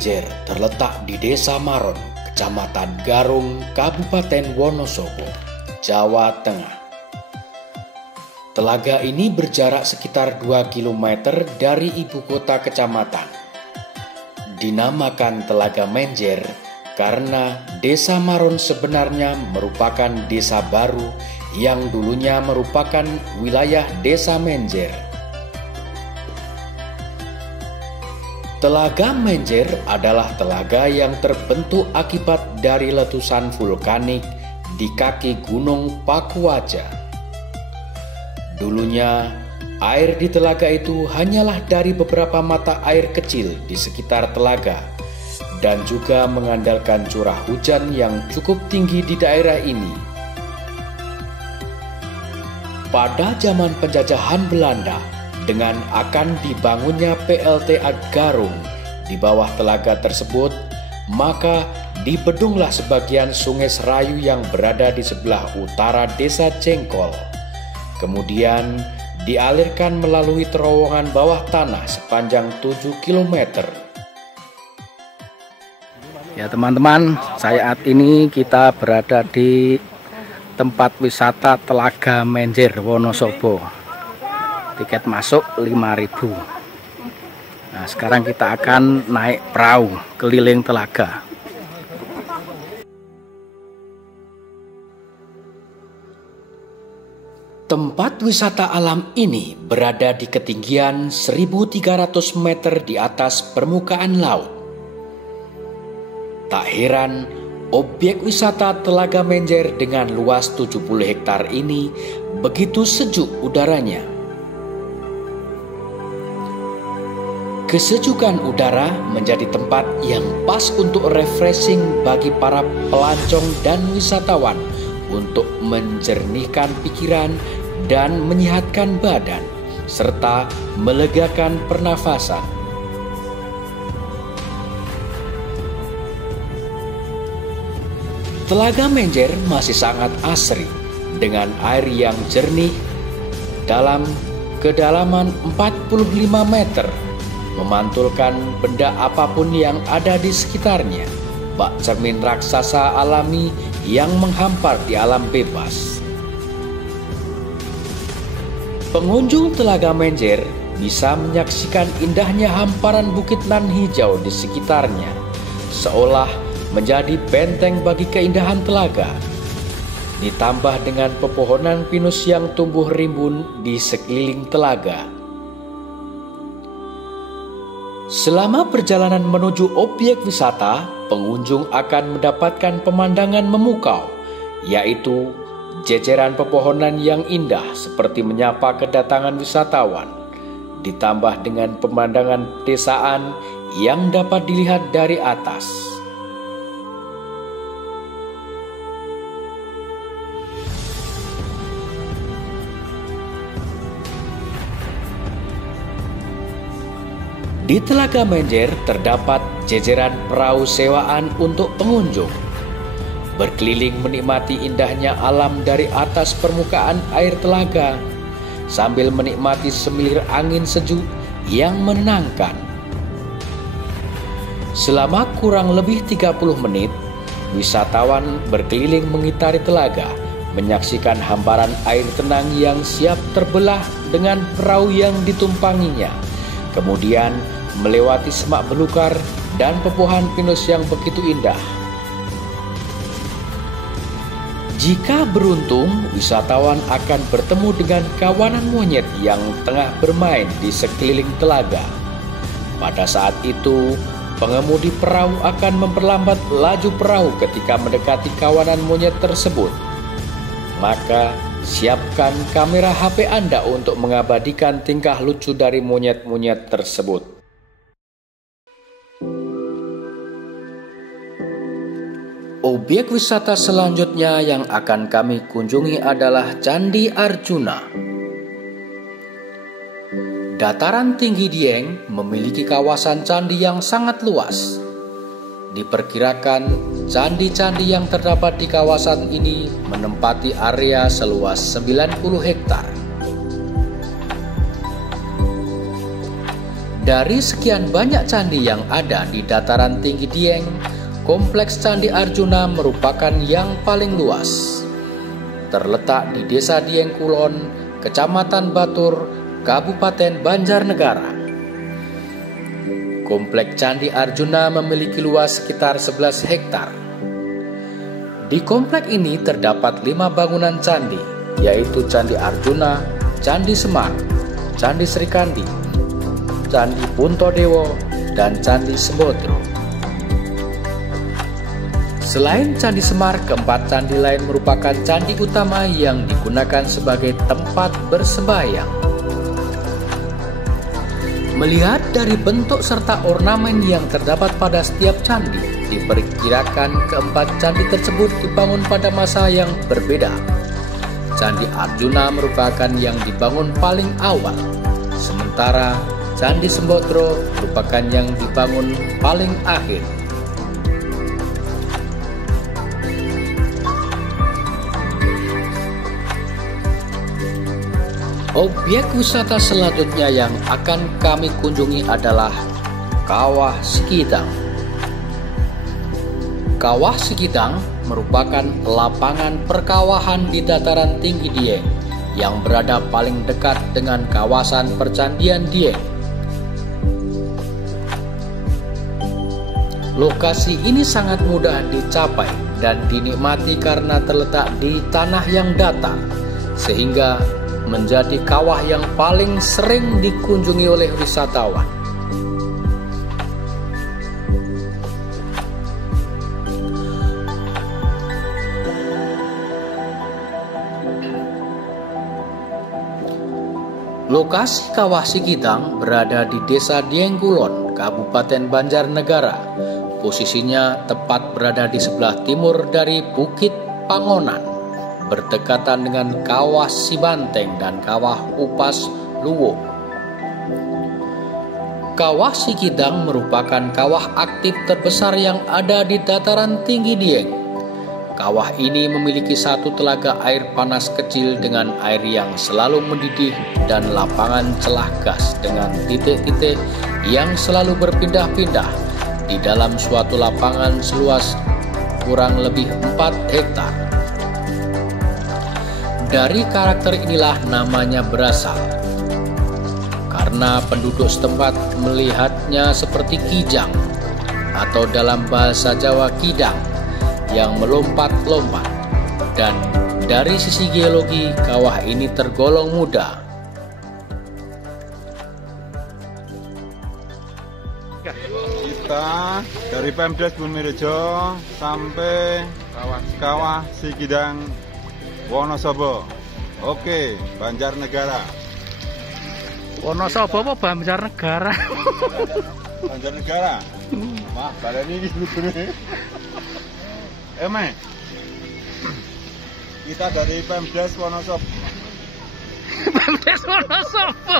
Menjer terletak di Desa Maron, Kecamatan Garung, Kabupaten Wonosobo, Jawa Tengah. Telaga ini berjarak sekitar 2 km dari ibu kota kecamatan. Dinamakan Telaga Menjer karena Desa Maron sebenarnya merupakan desa baru yang dulunya merupakan wilayah Desa Menjer. Telaga Menjer adalah telaga yang terbentuk akibat dari letusan vulkanik di kaki Gunung Pakuaja. Dulunya, air di telaga itu hanyalah dari beberapa mata air kecil di sekitar telaga dan juga mengandalkan curah hujan yang cukup tinggi di daerah ini. Pada zaman penjajahan Belanda, dengan akan dibangunnya PLTA Garung di bawah telaga tersebut, maka dibedunglah sebagian Sungai Serayu yang berada di sebelah utara Desa Jengkol. Kemudian dialirkan melalui terowongan bawah tanah sepanjang 7 km. Ya teman-teman, saat ini kita berada di tempat wisata Telaga Menjer, Wonosobo. Tiket masuk 5.000. Nah, sekarang kita akan naik perahu keliling telaga. Tempat wisata alam ini berada di ketinggian 1.300 meter di atas permukaan laut. Tak heran, objek wisata Telaga Menjer dengan luas 70 hektar ini begitu sejuk udaranya. Kesejukan udara menjadi tempat yang pas untuk refreshing bagi para pelancong dan wisatawan untuk menjernihkan pikiran dan menyehatkan badan, serta melegakan pernafasan. Telaga Menjer masih sangat asri dengan air yang jernih dalam kedalaman 45 meter. Memantulkan benda apapun yang ada di sekitarnya, bak cermin raksasa alami yang menghampar di alam bebas. Pengunjung Telaga Menjer bisa menyaksikan indahnya hamparan bukit nan hijau di sekitarnya, seolah menjadi benteng bagi keindahan telaga. Ditambah dengan pepohonan pinus yang tumbuh rimbun di sekeliling telaga. Selama perjalanan menuju objek wisata, pengunjung akan mendapatkan pemandangan memukau, yaitu jejeran pepohonan yang indah seperti menyapa kedatangan wisatawan, ditambah dengan pemandangan pedesaan yang dapat dilihat dari atas. Di Telaga Menjer terdapat jejeran perahu sewaan untuk pengunjung. Berkeliling menikmati indahnya alam dari atas permukaan air telaga, sambil menikmati semilir angin sejuk yang menenangkan. Selama kurang lebih 30 menit, wisatawan berkeliling mengitari telaga, menyaksikan hamparan air tenang yang siap terbelah dengan perahu yang ditumpanginya. Kemudian melewati semak belukar dan pepohonan pinus yang begitu indah. Jika beruntung, wisatawan akan bertemu dengan kawanan monyet yang tengah bermain di sekeliling telaga. Pada saat itu, pengemudi perahu akan memperlambat laju perahu ketika mendekati kawanan monyet tersebut. Maka, siapkan kamera HP Anda untuk mengabadikan tingkah lucu dari monyet-monyet tersebut. Objek wisata selanjutnya yang akan kami kunjungi adalah Candi Arjuna. Dataran tinggi Dieng memiliki kawasan candi yang sangat luas. Diperkirakan candi-candi yang terdapat di kawasan ini menempati area seluas 90 hektar. Dari sekian banyak candi yang ada di dataran tinggi Dieng, Kompleks Candi Arjuna merupakan yang paling luas. Terletak di Desa Dieng Kulon, Kecamatan Batur, Kabupaten Banjarnegara. Kompleks Candi Arjuna memiliki luas sekitar 11 hektar. Di kompleks ini terdapat 5 bangunan candi, yaitu Candi Arjuna, Candi Semar, Candi Srikandi, Candi Puntodewo, dan Candi Sembodro. Selain Candi Semar, keempat candi lain merupakan candi utama yang digunakan sebagai tempat bersembahyang. Melihat dari bentuk serta ornamen yang terdapat pada setiap candi, diperkirakan keempat candi tersebut dibangun pada masa yang berbeda. Candi Arjuna merupakan yang dibangun paling awal, sementara Candi Sembodro merupakan yang dibangun paling akhir. Objek wisata selanjutnya yang akan kami kunjungi adalah Kawah Sikidang. Kawah Sikidang merupakan lapangan perkawahan di dataran tinggi Dieng yang berada paling dekat dengan kawasan percandian Dieng. Lokasi ini sangat mudah dicapai dan dinikmati karena terletak di tanah yang datar, sehingga menjadi kawah yang paling sering dikunjungi oleh wisatawan. Lokasi Kawah Sikidang berada di Desa Dieng Kulon, Kabupaten Banjarnegara. Posisinya tepat berada di sebelah timur dari Bukit Pangonan, berdekatan dengan Kawah Sibanteng dan Kawah Upas Luwo. Kawah Sikidang merupakan kawah aktif terbesar yang ada di dataran tinggi Dieng. Kawah ini memiliki satu telaga air panas kecil dengan air yang selalu mendidih dan lapangan celah gas dengan titik-titik yang selalu berpindah-pindah di dalam suatu lapangan seluas kurang lebih 4 hektar. Dari karakter inilah namanya berasal, karena penduduk setempat melihatnya seperti kijang atau dalam bahasa Jawa kidang yang melompat-lompat. Dan dari sisi geologi, kawah ini tergolong muda. Kita dari Pemdes Bumirejo sampai Kawah Sikidang Wonosobo. Oke, Banjarnegara. Wonosobo apa Banjarnegara? Banjarnegara. Mak, baleni iki lubune. Kita dari Pemdes Wonosobo. Pemdes Wonosobo.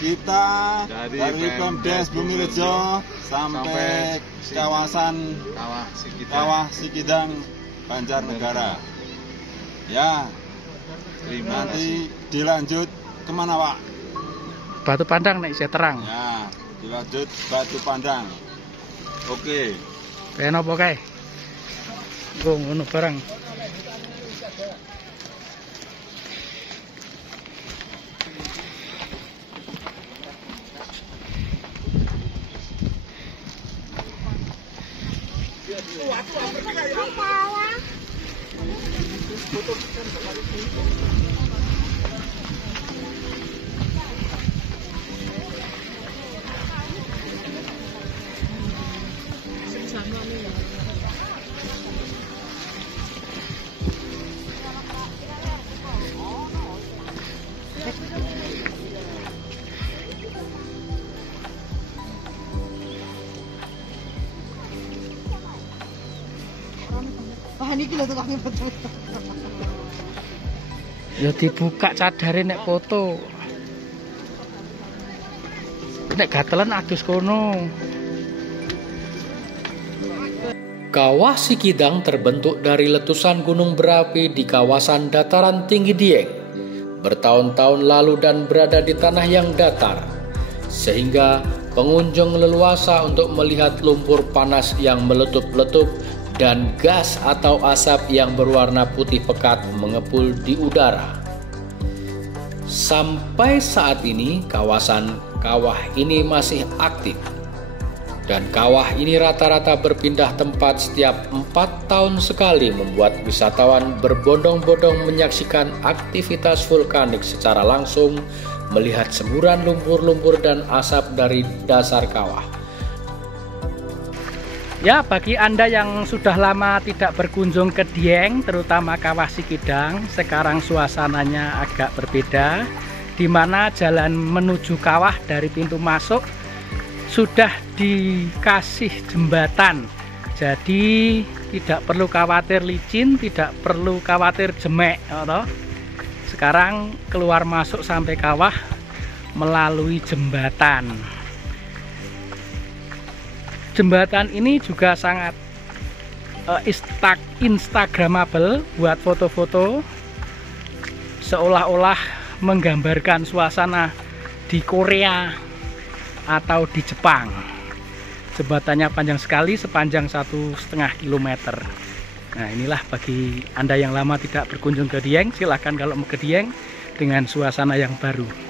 Kita dari Pemdes Bumirejo sampai kawasan Kawah Sikidang Banjarnegara. Ya, nanti dilanjut kemana, Pak? Batu Pandang nek isih terang. Ya, dilanjut Batu Pandang. Oke. Pengen apa kae? Go ngono barang. Wah, niki lho tukang foto. Ya dibuka cadare nek foto. Nek gatelan adus kono. Kawah Sikidang terbentuk dari letusan gunung berapi di kawasan dataran tinggi Dieng bertahun-tahun lalu dan berada di tanah yang datar. sehingga pengunjung leluasa untuk melihat lumpur panas yang meletup-letup dan gas atau asap yang berwarna putih pekat mengepul di udara. Sampai saat ini kawasan kawah ini masih aktif, dan kawah ini rata-rata berpindah tempat setiap 4 tahun sekali, membuat wisatawan berbondong-bondong menyaksikan aktivitas vulkanik secara langsung, melihat semburan lumpur-lumpur dan asap dari dasar kawah. Ya, bagi Anda yang sudah lama tidak berkunjung ke Dieng, terutama Kawah Sikidang, sekarang suasananya agak berbeda, di mana jalan menuju kawah dari pintu masuk sudah dikasih jembatan. Jadi tidak perlu khawatir licin, tidak perlu khawatir jemek, atau sekarang keluar masuk sampai kawah melalui jembatan. Jembatan ini juga sangat instagramable buat foto-foto, seolah-olah menggambarkan suasana di Korea atau di Jepang. Jembatannya panjang sekali, sepanjang 1,5 kilometer. Nah, inilah bagi Anda yang lama tidak berkunjung ke Dieng, silahkan kalau mau ke Dieng dengan suasana yang baru.